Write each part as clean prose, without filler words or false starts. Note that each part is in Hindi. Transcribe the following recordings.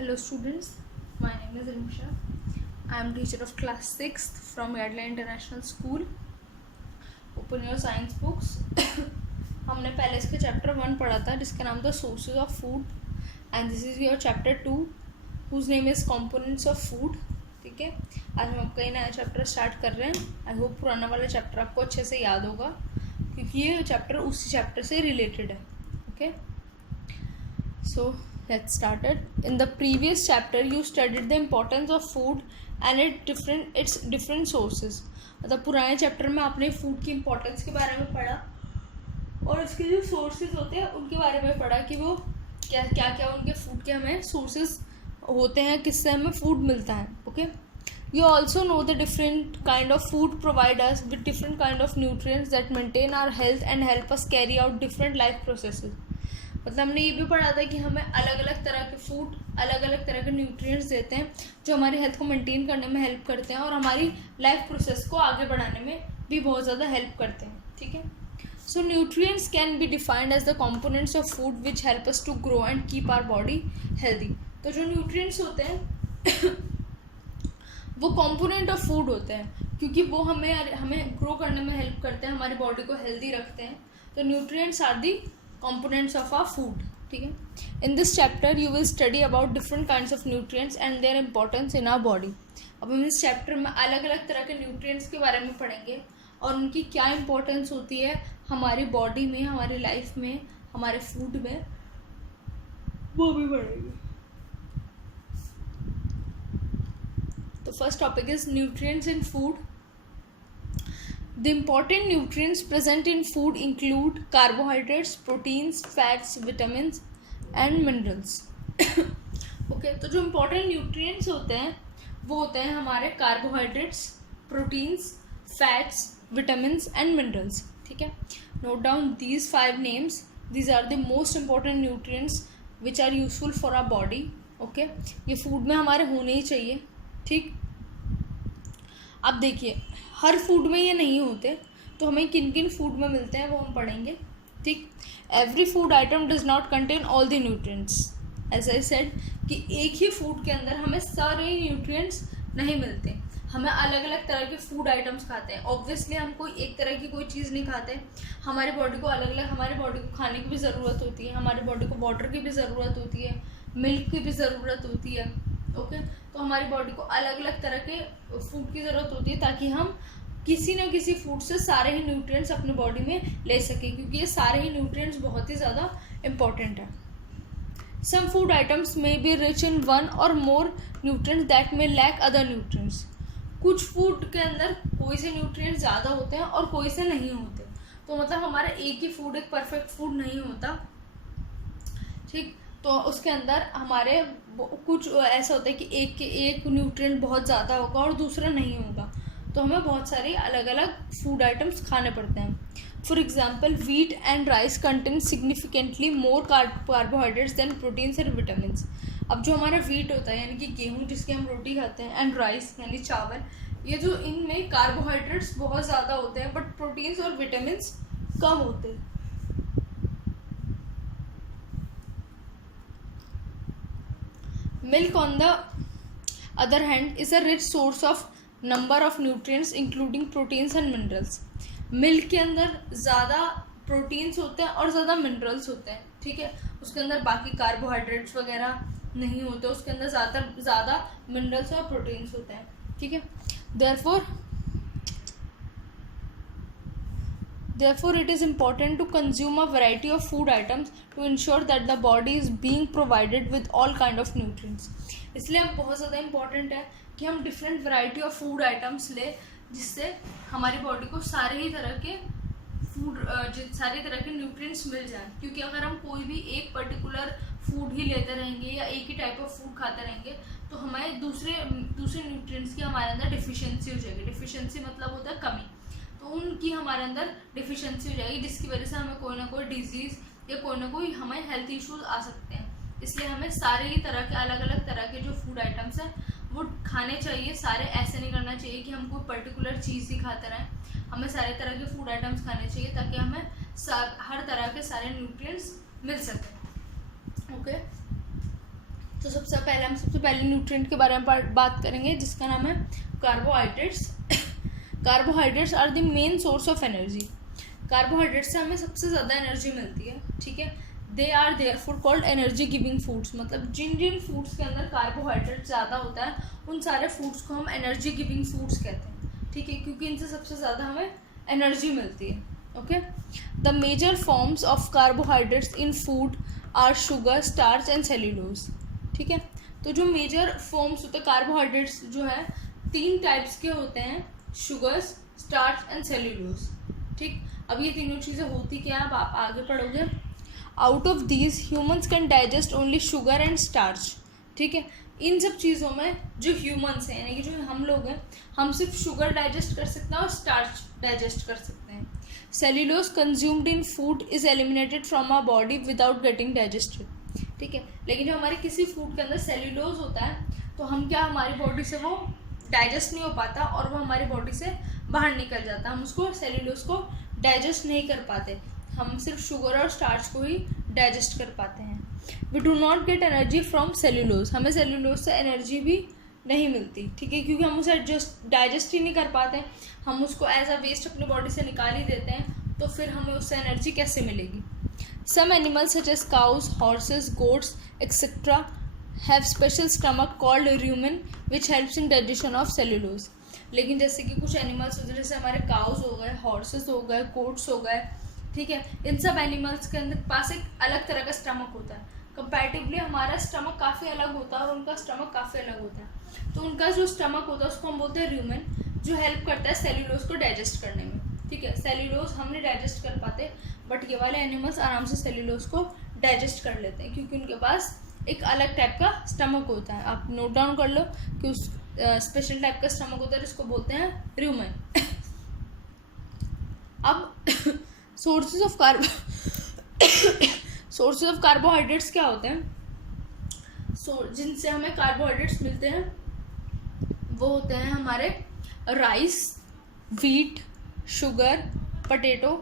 Hello students, my name is Rimsha. I am teacher of class 6th from Yardley International School. Open your science books. हमने पहले इसके चैप्टर 1 पढ़ा था जिसका नाम था sources of food and this is your chapter 2 whose name is components of food. ठीक है, आज हम आपका ये नया चैप्टर स्टार्ट कर रहे हैं. आई होप पुराना वाला चैप्टर आपको अच्छे से याद होगा क्योंकि ये चैप्टर उसी चैप्टर से रिलेटेड है. Okay, so let's start it. In the previous chapter you studied the importance of food and its different sources. मतलब पुराने चैप्टर में आपने फूड की इम्पोर्टेंस के बारे में पढ़ा और उसके जो सोर्सेज होते हैं उनके बारे में पढ़ा कि वो क्या क्या क्या उनके फूड के हमें सोर्सेज होते हैं, किससे हमें फूड मिलता है. Okay, you also know the different kind of food provide us with different kind of nutrients that maintain our health and help us carry out different life processes. मतलब हमने ये भी पढ़ा था कि हमें अलग अलग तरह के फूड अलग अलग तरह के न्यूट्रिएंट्स देते हैं जो हमारी हेल्थ को मेंटेन करने में हेल्प करते हैं और हमारी लाइफ प्रोसेस को आगे बढ़ाने में भी बहुत ज़्यादा हेल्प करते हैं. ठीक है, so nutrients can be defined as the components of food which help us to grow and keep our body healthy. तो जो न्यूट्रिएंट्स होते हैं वो कंपोनेंट ऑफ फूड होते हैं क्योंकि वो हमें ग्रो करने में हेल्प करते हैं, हमारी बॉडी को हेल्दी रखते हैं. तो nutrients are the components of our food. ठीक है, in this chapter you will study about different kinds of nutrients and their importance in our body. अब हम इस चैप्टर में अलग अलग तरह के न्यूट्रिएंट्स के बारे में पढ़ेंगे और उनकी क्या इम्पोर्टेंस होती है हमारी बॉडी में, हमारी लाइफ में, हमारे फूड में, वो भी पढ़ेंगे. तो first topic is nutrients in food. The important nutrients present in food include carbohydrates, proteins, fats, vitamins and minerals. Okay, तो जो important nutrients होते हैं वो होते हैं हमारे carbohydrates, proteins, fats, vitamins and minerals. ठीक है, note down these 5 names. These are the most important nutrients which are useful for our body. Okay, ये food में हमारे होने ही चाहिए. ठीक, अब देखिए हर फूड में ये नहीं होते तो हमें किन किन फूड में मिलते हैं वो हम पढ़ेंगे. ठीक, every food item does not contain all the nutrients. As I said कि एक ही फूड के अंदर हमें सारे न्यूट्रिएंट्स नहीं मिलते, हमें अलग अलग तरह के फूड आइटम्स खाते हैं. ऑब्वियसली हम कोई एक तरह की कोई चीज़ नहीं खाते, हमारी बॉडी को अलग अलग हमारी बॉडी को खाने की भी ज़रूरत होती है, हमारी बॉडी को वाटर की भी ज़रूरत होती है, मिल्क की भी ज़रूरत होती है. ओके, तो हमारी बॉडी को अलग अलग तरह के फूड की ज़रूरत होती है ताकि हम किसी न किसी फूड से सारे ही न्यूट्रिएंट्स अपनी बॉडी में ले सकें क्योंकि ये सारे ही न्यूट्रिएंट्स बहुत ही ज़्यादा इम्पॉर्टेंट है. सम फूड आइटम्स में बी रिच इन वन और मोर न्यूट्रिएंट्स दैट में लैक अदर न्यूट्रिएंट्स. कुछ फूड के अंदर कोई से न्यूट्रिएंट्स ज़्यादा होते हैं और कोई से नहीं होते. तो मतलब हमारा एक ही फूड एक परफेक्ट फूड नहीं होता. ठीक, तो उसके अंदर हमारे कुछ ऐसा होता है कि एक न्यूट्रिएंट बहुत ज़्यादा होगा और दूसरा नहीं होगा, तो हमें बहुत सारी अलग अलग फूड आइटम्स खाने पड़ते हैं. For example wheat and rice contain significantly more carbohydrates than proteins and vitamins. अब जो हमारा वीट होता है यानी कि गेहूँ जिसकी हम रोटी खाते हैं, एंड राइस यानी चावल, ये जो इनमें कार्बोहाइड्रेट्स बहुत ज़्यादा होते हैं बट प्रोटीन्स और विटामिन्स कम होते हैं. Milk on the other hand is a rich source of number of nutrients including proteins and minerals. Milk के अंदर ज़्यादा प्रोटीन्स होते हैं और ज़्यादा मिनरल्स होते हैं. ठीक है, उसके अंदर बाकी कार्बोहाइड्रेट्स वगैरह नहीं होते, उसके अंदर ज़्यादा मिनरल्स और प्रोटीन्स होते हैं. ठीक है, Therefore, it is important to consume a variety of food items to ensure that the body is being provided with all kind of nutrients. इसलिए हम बहुत ज़्यादा इम्पॉर्टेंट है कि हम different variety of food items लें जिससे हमारी बॉडी को सारे ही तरह के सारे तरह के न्यूट्रिएंट्स मिल जाएं. क्योंकि अगर हम कोई भी एक पर्टिकुलर फूड ही लेते रहेंगे या एक ही टाइप ऑफ फूड खाते रहेंगे तो हमें दूसरे न्यूट्रिएंट्स की हमारे अंदर डिफिशियंसी हो जाएगी. डिफिशियंसी मतलब होता है कमी, तो उनकी हमारे अंदर डिफिशियंसी हो जाएगी जिसकी वजह से हमें कोई ना कोई डिजीज़ या कोई ना कोई हमें हेल्थ इश्यूज आ सकते हैं. इसलिए हमें सारे ही तरह के अलग अलग तरह के जो फूड आइटम्स हैं वो खाने चाहिए. सारे ऐसे नहीं करना चाहिए कि हम कोई पर्टिकुलर चीज़ ही खाते रहें, हमें सारे तरह के फूड आइटम्स खाने चाहिए ताकि हमें हर तरह के सारे न्यूट्रिएंट्स मिल सकें. ओके, तो सबसे पहले न्यूट्रिएंट के बारे में बात करेंगे, जिसका नाम है carbohydrates. Carbohydrates are the main source of energy. Carbohydrate से हमें सबसे ज़्यादा एनर्जी मिलती है, ठीक है। They are therefore called energy giving foods, मतलब जिन जिन फूड्स के अंदर कार्बोहाइड्रेट ज़्यादा होता है उन सारे फूड्स को हम एनर्जी गिविंग फूड्स कहते हैं, ठीक है, क्योंकि इनसे सबसे ज़्यादा हमें एनर्जी मिलती है। Okay, the major forms of carbohydrates in food are sugar, starch and cellulose, ठीक है। तो जो मेजर फॉर्म्स होते हैं कार्बोहाइड्रेट्स जो है 3 टाइप्स के होते हैं, शुगर्स, स्टार्च एंड सेल्यूलोज, ठीक। अब ये तीनों चीज़ें होती क्या है, अब आप आगे पढ़ोगे। Out of these humans can digest only sugar and starch, ठीक है। इन सब चीज़ों में जो ह्यूमन्स हैं, यानी कि जो हम लोग हैं, हम सिर्फ शुगर डाइजेस्ट कर सकते हैं और स्टार्च डाइजेस्ट कर सकते हैं। Cellulose consumed in food is eliminated from our body without getting digested, ठीक है। लेकिन जो हमारे किसी फूड के अंदर सेल्यूलोज होता है तो हम क्या, हमारी बॉडी से वो डाइजेस्ट नहीं हो पाता और वो हमारी बॉडी से बाहर निकल जाता है, हम उसको सेल्यूलोज को डाइजेस्ट नहीं कर पाते, हम सिर्फ शुगर और स्टार्च को ही डाइजेस्ट कर पाते हैं। We do not get energy from cellulose, हमें सेल्यूलोज से एनर्जी भी नहीं मिलती, ठीक है, क्योंकि हम उसे डाइजेस्ट ही नहीं कर पाते, हम उसको एज अ वेस्ट अपनी बॉडी से निकाल ही देते हैं, तो फिर हमें उससे एनर्जी कैसे मिलेगी। Some animals such as cows, horses, goats etcetera have special stomach called rumen which helps in digestion of cellulose. लेकिन जैसे कि कुछ एनिमल्स होते हैं, जैसे हमारे काउज हो गए, हॉर्सेस हो गए, गोट्स हो गए, ठीक है, इन सब एनिमल्स के अंदर पास एक अलग तरह का स्टमक होता है। कंपैरेटिवली हमारा स्टमक काफ़ी अलग होता है और उनका स्टमक काफ़ी अलग होता है। तो उनका जो स्टमक होता है उसको हम बोलते हैं रूमेन, जो हेल्प करता है सेल्यूलोज को डाइजेस्ट करने में, ठीक है। सेल्यूलोज हम नहीं डाइजेस्ट कर पाते, बट ये वाले एनिमल्स आराम से सेल्यूलोज को डाइजेस्ट कर लेते हैं, क्योंकि उनके पास एक अलग टाइप का स्टमक होता है। आप नोट डाउन कर लो कि उस स्पेशल टाइप का स्टमक होता है जिसको बोलते हैं रूमेन। अब सोर्सेज ऑफ कार्बोहाइड्रेट्स क्या होते हैं, जिनसे हमें कार्बोहाइड्रेट्स मिलते हैं, वो होते हैं हमारे rice, wheat, sugar, potato,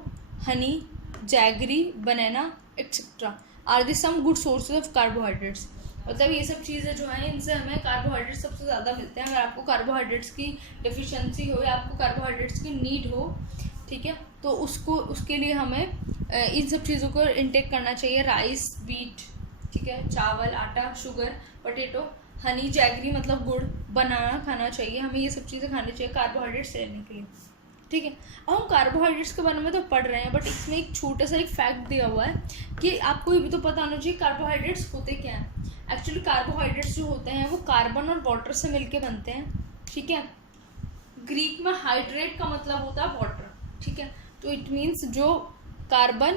honey, jaggery, banana etcetera are the some good sources of carbohydrates. मतलब ये सब चीज़ें जो हैं इनसे हमें कार्बोहाइड्रेट्स सबसे ज़्यादा मिलते हैं। अगर आपको कार्बोहाइड्रेट्स की डिफिशिएंसी हो या आपको कार्बोहाइड्रेट्स की नीड हो, ठीक है, तो उसके लिए हमें इन सब चीज़ों को इंटेक करना चाहिए। राइस, व्हीट, ठीक है, चावल, आटा, शुगर, पोटैटो, हनी, जैगरी मतलब गुड़, बनाना खाना चाहिए, हमें ये सब चीज़ें खानी चाहिए कार्बोहाइड्रेट्स लेने के लिए, ठीक है। अब हम कार्बोहाइड्रेट्स के बारे में तो पढ़ रहे हैं, बट इसमें एक छोटा सा एक फैक्ट दिया हुआ है कि आपको ये भी तो पता होना चाहिए कार्बोहाइड्रेट्स होते क्या हैं। एक्चुअली कार्बोहाइड्रेट्स जो होते हैं वो कार्बन और वाटर से मिलके बनते हैं, ठीक है। ग्रीक में हाइड्रेट का मतलब होता है वाटर, ठीक है, तो इट मीन्स जो कार्बन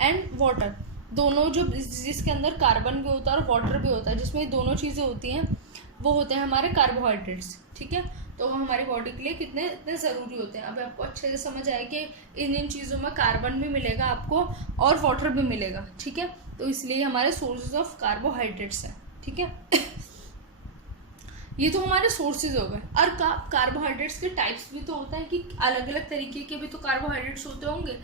एंड वाटर दोनों, जो जिसके अंदर कार्बन भी होता है और वाटर भी होता है, जिसमें दोनों चीज़ें होती हैं, वो होते हैं हमारे कार्बोहाइड्रेट्स, ठीक है। तो वो हमारी बॉडी के लिए कितने इतने ज़रूरी होते हैं। अब आपको अच्छे से समझ आए कि इन चीज़ों में कार्बन भी मिलेगा आपको और वाटर भी मिलेगा, ठीक है, तो इसलिए हमारे सोर्सेज ऑफ कार्बोहाइड्रेट्स हैं, ठीक है। ये तो हमारे सोर्सेज हो गए। और कार्बोहाइड्रेट्स के टाइप्स भी तो होते हैं कि अलग अलग तरीके के भी तो कार्बोहाइड्रेट्स होते होंगे।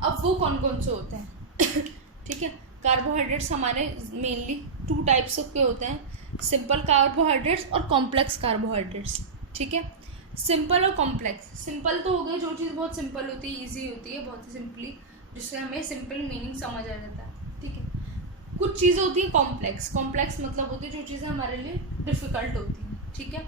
अब वो कौन कौन से होते हैं ठीक है, कार्बोहाइड्रेट्स हमारे मेनली 2 टाइप्स के होते हैं, सिंपल कार्बोहाइड्रेट्स और कॉम्प्लेक्स कार्बोहाइड्रेट्स, ठीक है। सिंपल और कॉम्प्लेक्स, सिंपल तो हो गए जो चीज़ बहुत सिंपल होती है, ईजी होती है, बहुत ही सिंपली, जिससे हमें सिंपल मीनिंग समझ आ जाता है, ठीक है। कुछ चीज़ें होती हैं कॉम्प्लेक्स, कॉम्प्लेक्स मतलब होती है जो चीज़ें हमारे लिए डिफ़िकल्ट होती हैं, ठीक है,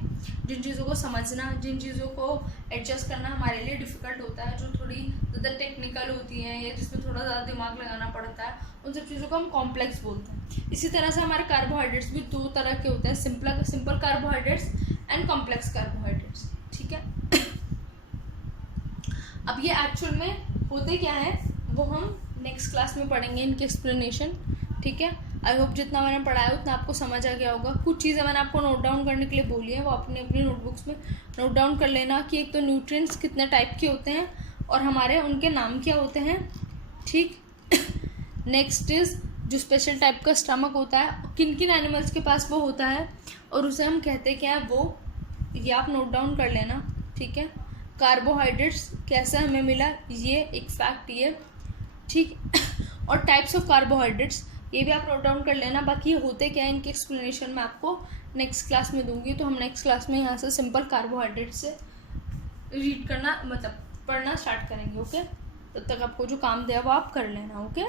जिन चीज़ों को समझना, जिन चीज़ों को एडजस्ट करना हमारे लिए डिफ़िकल्ट होता है, जो थोड़ी ज़्यादा टेक्निकल होती हैं या जिसमें थोड़ा ज़्यादा दिमाग लगाना पड़ता है, उन सब चीज़ों को हम कॉम्प्लेक्स बोलते हैं। इसी तरह से हमारे कार्बोहाइड्रेट्स भी 2 तरह के होते हैं, simple carbohydrates and complex carbohydrates, ठीक है। अब ये एक्चुअल में होते क्या है वो हम नेक्स्ट क्लास में पढ़ेंगे, इनकी एक्सप्लेनेशन, ठीक है। आई होप जितना मैंने पढ़ाया उतना आपको समझ आ गया होगा। कुछ चीज़ें मैंने आपको नोट डाउन करने के लिए बोली है, वो अपनी अपनी नोटबुक्स में नोट डाउन कर लेना कि एक तो न्यूट्रिएंट्स कितने टाइप के होते हैं और हमारे उनके नाम क्या होते हैं, ठीक। नेक्स्ट इज़ जो स्पेशल टाइप का स्टमक होता है, किन किन एनिमल्स के पास वो होता है और उसे हम कहते क्या है, वो ये आप नोट डाउन कर लेना, ठीक है। कार्बोहाइड्रेट्स कैसे हमें मिला, ये एक फैक्ट, ये ठीक। और टाइप्स ऑफ कार्बोहाइड्रेट्स, ये भी आप नोट डाउन कर लेना। बाकी ये होते क्या है, इनकी एक्सप्लेनेशन मैं आपको नेक्स्ट क्लास में दूंगी। तो हम नेक्स्ट क्लास में यहाँ से सिंपल कार्बोहाइड्रेट से रीड करना मतलब पढ़ना स्टार्ट करेंगे। ओके, तब तक आपको जो काम दिया वो आप कर लेना। ओके।